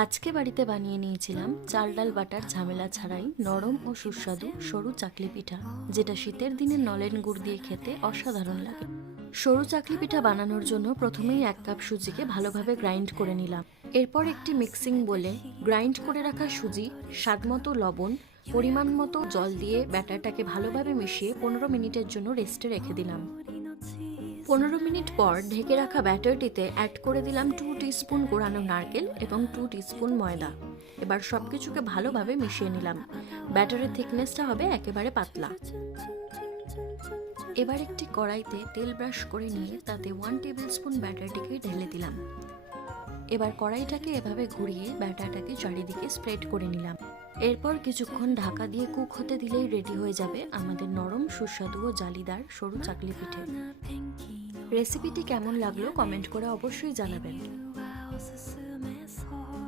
আজকে বাড়িতে বানিয়ে নিয়েছিলাম চাল ডাল বাটার ঝামেলা ছাড়াই নরম ও সুস্বাদু সরু চাকলি পিঠা, যেটা শীতের দিনে নলেন গুড় দিয়ে খেতে অসাধারণ লাগে। সরু চাকলি পিঠা বানানোর জন্য প্রথমেই 1 কাপ সুজিকে ভালোভাবে গ্রাইন্ড করে নিলাম। এরপর একটি মিক্সিং বোলে গ্রাইন্ড করে রাখা সুজি, স্বাদমতো লবণ, পরিমাণ মতো জল দিয়ে ব্যাটারটাকে ভালোভাবে মিশিয়ে 15 মিনিটের জন্য রেস্টে রেখে দিলাম। 15 মিনিট পর ঢেকে রাখা ব্যাটারটিতে অ্যাড করে দিলাম 2 টিস্পুন কোরানো নারকেল এবং 2 টিস্পুন ময়দা। এবার সবকিছুকে ভালোভাবে মিশিয়ে নিলাম। ব্যাটারের থিকনেসটা হবে একেবারে পাতলা। এবার একটি কড়াইতে তেল ব্রাশ করে নিয়ে তাতে 1 টেবিল স্পুন ব্যাটারটিকে ঢেলে দিলাম। এবার কড়াইটাকে এভাবে ঘুরিয়ে ব্যাটারটাকে চারিদিকে স্প্রেড করে নিলাম। এরপর কিছুক্ষণ ঢাকা দিয়ে কুক হতে দিলেই রেডি হয়ে যাবে আমাদের নরম সুস্বাদু ও জালিদার সরু চাকলি পিঠে। রেসিপিটি কেমন লাগলো কমেন্ট করে অবশ্যই জানাবেন।